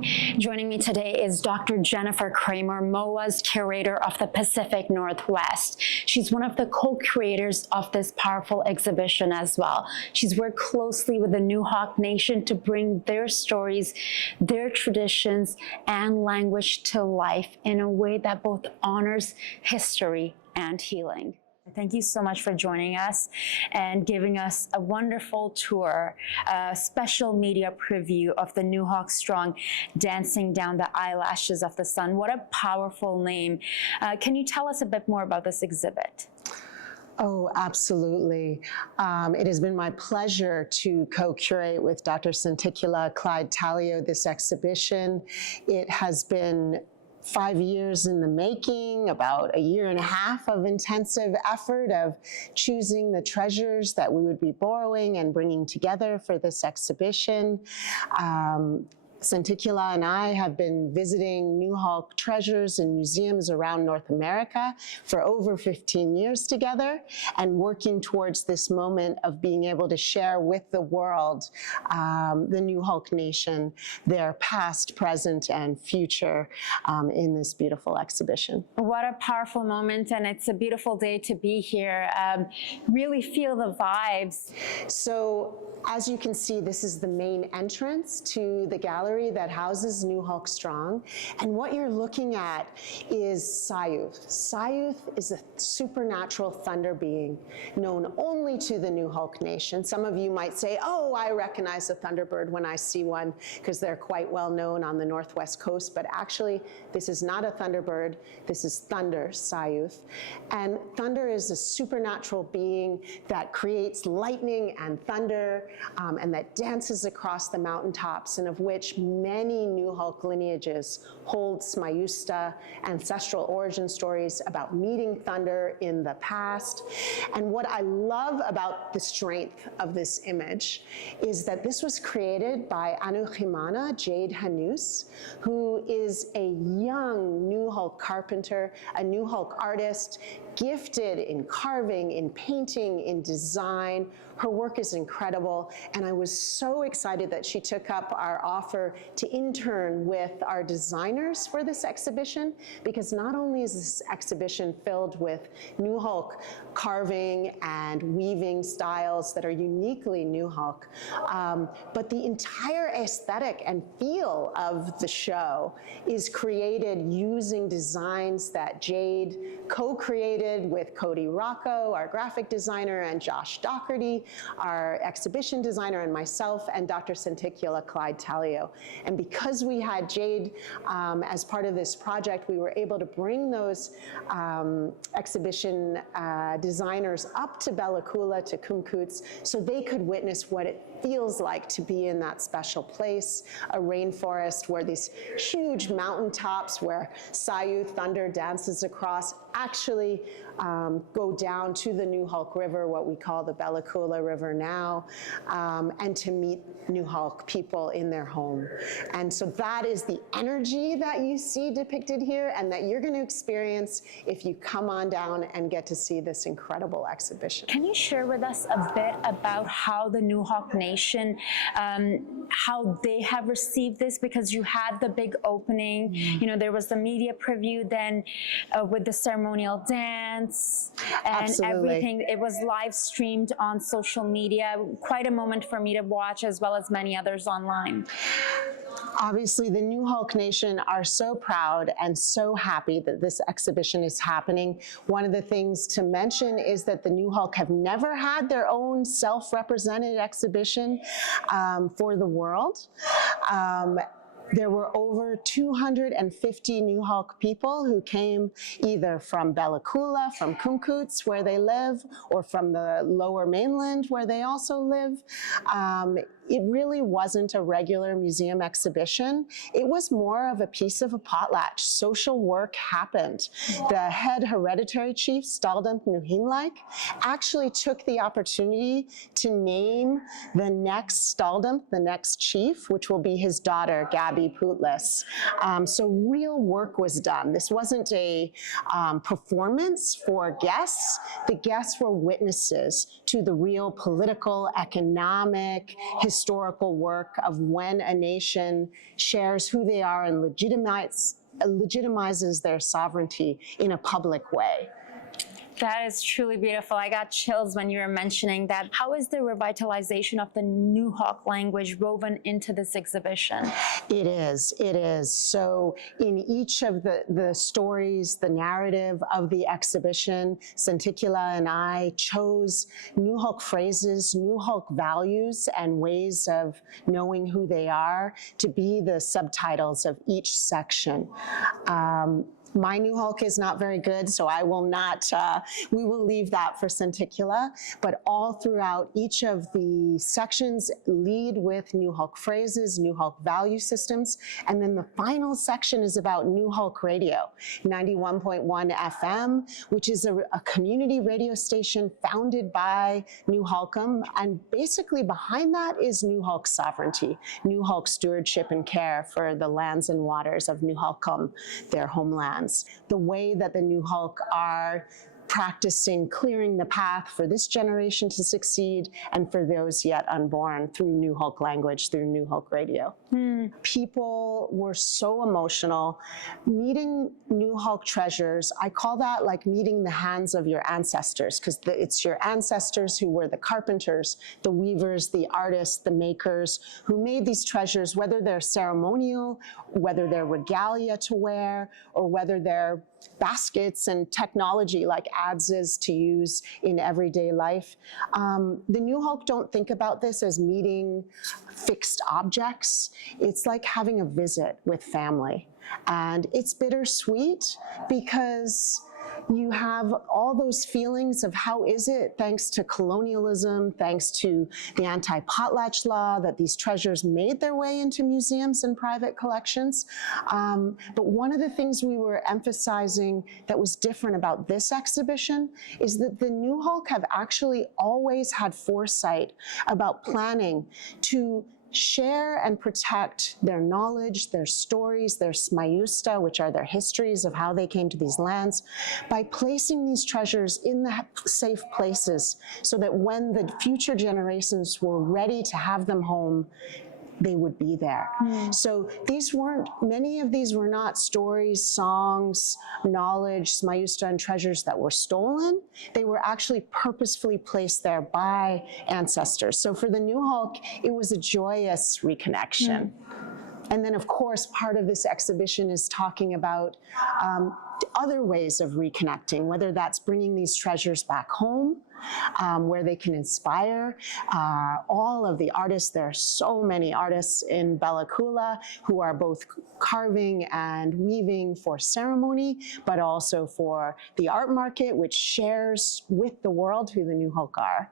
Joining me today is Dr. Jennifer Kramer, MOA's Curator of the Pacific Northwest. She's one of the co-creators of this powerful exhibition as well. She's worked closely with the Nuxalk Nation to bring their stories, their traditions, and language to life in a way that both honors history and healing. Thank you so much for joining us and giving us a wonderful tour, a special media preview of the Nuxalk Strong, Dancing Down the Eyelashes of the Sun. What a powerful name. Can you tell us a bit more about this exhibit? Oh, absolutely. It has been my pleasure to co-curate with Dr. Sentikula Clyde-Talio this exhibition. It has been 5 years in the making, about a year and a half of intensive effort of choosing the treasures that we would be borrowing and bringing together for this exhibition. Sentikula and I have been visiting Nuxalk treasures in museums around North America for over 15 years together and working towards this moment of being able to share with the world the Nuxalk Nation, their past, present, and future in this beautiful exhibition. What a powerful moment, and it's a beautiful day to be here. Really feel the vibes. So, as you can see, this is the main entrance to the gallery that houses Nuxalk Strong. And what you're looking at is Sayuth. Sayuth is a supernatural thunder being known only to the Nuxalk Nation. Some of you might say, oh, I recognize a thunderbird when I see one, because they're quite well known on the northwest coast. But actually, this is not a thunderbird. This is thunder, Sayuth. And thunder is a supernatural being that creates lightning and thunder, and that dances across the mountaintops, and of which many Nuxalk lineages hold Smayusta, ancestral origin stories about meeting thunder in the past. And what I love about the strength of this image is that this was created by Anuhimana Jade Hanus, who is a young Nuxalk carpenter, a Nuxalk artist, gifted in carving, in painting, in design. Her work is incredible, and I was so excited that she took up our offer to intern with our designers for this exhibition, because not only is this exhibition filled with Nuxalk carving and weaving styles that are uniquely Nuxalk, but the entire aesthetic and feel of the show is created using designs that Jade co-created with Cody Rocco, our graphic designer, and Josh Doherty, our exhibition designer, and myself, and Dr. Sentikula Clyde-Talio. And because we had Jade as part of this project, we were able to bring those exhibition designers up to Bella Coola, to Kumkuts, so they could witness what it feels like to be in that special place, a rainforest where these huge mountaintops where Sayuth thunder dances across actually go down to the Nuxalk River, what we call the Bella Coola River now, and to meet Nuxalk people in their home. And so that is the energy that you see depicted here and that you're going to experience if you come on down and get to see this incredible exhibition. Can you share with us a bit about how the Nuxalk Nation, how they have received this? Because you had the big opening, you know, there was the media preview, then with the ceremonial dance and Absolutely. Everything. It was live streamed on social media. Quite a moment for me to watch, as well as many others online. Obviously, the Nuxalk Nation are so proud and so happy that this exhibition is happening. One of the things to mention is that the Nuxalk have never had their own self-represented exhibition for the world. There were over 250 Nuxalk people who came either from Bella Coola, from Kumkuts, where they live, or from the lower mainland, where they also live. It really wasn't a regular museum exhibition. It was more of a piece of a potlatch. Social work happened. The head hereditary chief, Staldamp Nuhinlaik, actually took the opportunity to name the next Staldamp, the next chief, which will be his daughter, Gabby Putlis. So real work was done. This wasn't a performance for guests. The guests were witnesses to the real political, economic, historical historical work of when a nation shares who they are and legitimizes their sovereignty in a public way. That is truly beautiful. I got chills when you were mentioning that. How is the revitalization of the Nuxalk language woven into this exhibition? It is. So in each of the stories, the narrative of the exhibition, Santikula and I chose Nuxalk phrases, Nuxalk values, and ways of knowing who they are to be the subtitles of each section. My Nuxalk is not very good, so I will not, we will leave that for Santikula, but all throughout each of the sections lead with Nuxalk phrases, Nuxalk value systems, and then the final section is about Nuxalk Radio, 91.1 FM, which is a community radio station founded by Nuxalkum, and basically behind that is Nuxalk sovereignty, Nuxalk stewardship and care for the lands and waters of Nuxalkum, their homeland. The way that the Nuxalk are practicing clearing the path for this generation to succeed and for those yet unborn through Nuxalk language, through Nuxalk radio. People were so emotional. Meeting Nuxalk treasures, I call that like meeting the hands of your ancestors, because it's your ancestors who were the carpenters, the weavers, the artists, the makers, who made these treasures, whether they're ceremonial, whether they're regalia to wear, or whether they're baskets and technology like adzes to use in everyday life. The Nuxalk don't think about this as meeting fixed objects. It's like having a visit with family. And it's bittersweet because you have all those feelings of how is it, thanks to colonialism, thanks to the anti-potlatch law, that these treasures made their way into museums and private collections. But one of the things we were emphasizing that was different about this exhibition is that the Nuxalk have actually always had foresight about planning to share and protect their knowledge, their stories, their smayusta, which are their histories of how they came to these lands, by placing these treasures in the safe places so that when the future generations were ready to have them home, they would be there. So many of these were not stories, songs, knowledge, smayusta, and treasures that were stolen. They were actually purposefully placed there by ancestors. So for the Nuxalk, it was a joyous reconnection. And then, of course, part of this exhibition is talking about other ways of reconnecting, whether that's bringing these treasures back home, where they can inspire all of the artists. There are so many artists in Bella Coola who are both carving and weaving for ceremony, but also for the art market, which shares with the world who the Nuxalk are.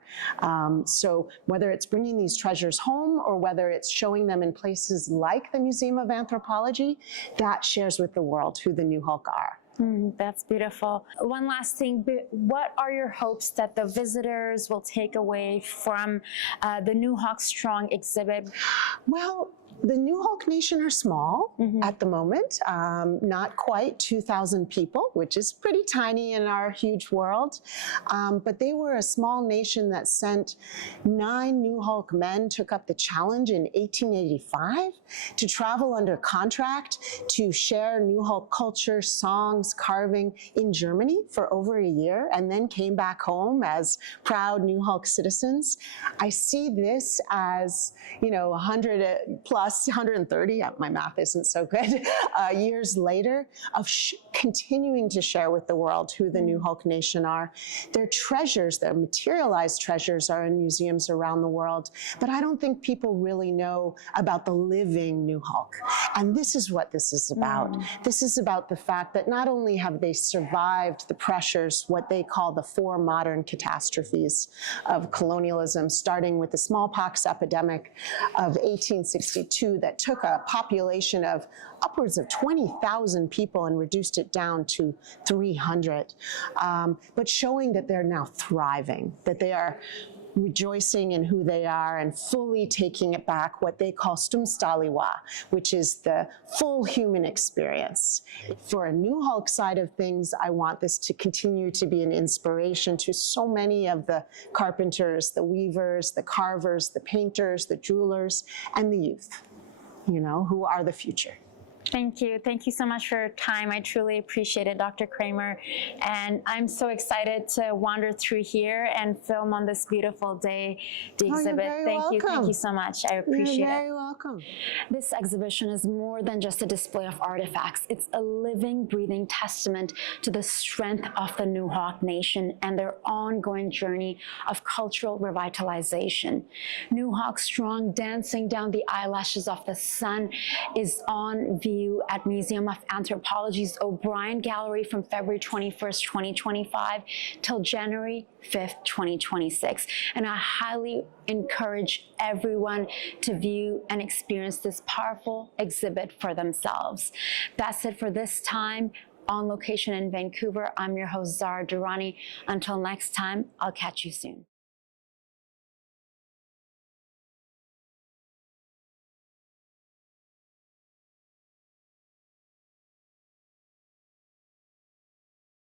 So whether it's bringing these treasures home or whether it's showing them in places like the Museum of Anthropology, that shares with the world who the Nuxalk are. That's beautiful. One last thing, what are your hopes that the visitors will take away from the Nuxalk Strong exhibit? Well, the Nuxalk Nation are small at the moment, not quite 2,000 people, which is pretty tiny in our huge world. But they were a small nation that sent 9 Nuxalk men, took up the challenge in 1885 to travel under contract to share Nuxalk culture, songs, carving in Germany for over a year, and then came back home as proud Nuxalk citizens. I see this as, 100 plus 130, my math isn't so good, years later of continuing to share with the world who the Nuxalk Nation are. Their treasures, their materialized treasures are in museums around the world, but I don't think people really know about the living Nuxalk. And this is what this is about. This is about the fact that not only have they survived the pressures, what they call the 4 modern catastrophes of colonialism, starting with the smallpox epidemic of 1862, that took a population of upwards of 20,000 people and reduced it down to 300, but showing that they're now thriving, that they are rejoicing in who they are and fully taking it back, what they call stumstaliwa, which is the full human experience. For a Nuxalk side of things, I want this to continue to be an inspiration to so many of the carpenters, the weavers, the carvers, the painters, the jewelers, and the youth, you know, who are the future. Thank you. Thank you so much for your time. I truly appreciate it, Dr. Kramer. And I'm so excited to wander through here and film on this beautiful day, the exhibit. You're very Thank you. Thank welcome. you so much. I appreciate You're it. very welcome. This exhibition is more than just a display of artifacts. It's a living, breathing testament to the strength of the Nuxalk Nation and their ongoing journey of cultural revitalization. Nuxalk Strong, dancing down the eyelashes of the sun, is on view at Museum of Anthropology's O'Brien Gallery from February 21st, 2025 till January 5th, 2026. And I highly encourage everyone to view and experience this powerful exhibit for themselves. That's it for this time on location in Vancouver. I'm your host, Zara Durrani. Until next time, I'll catch you soon.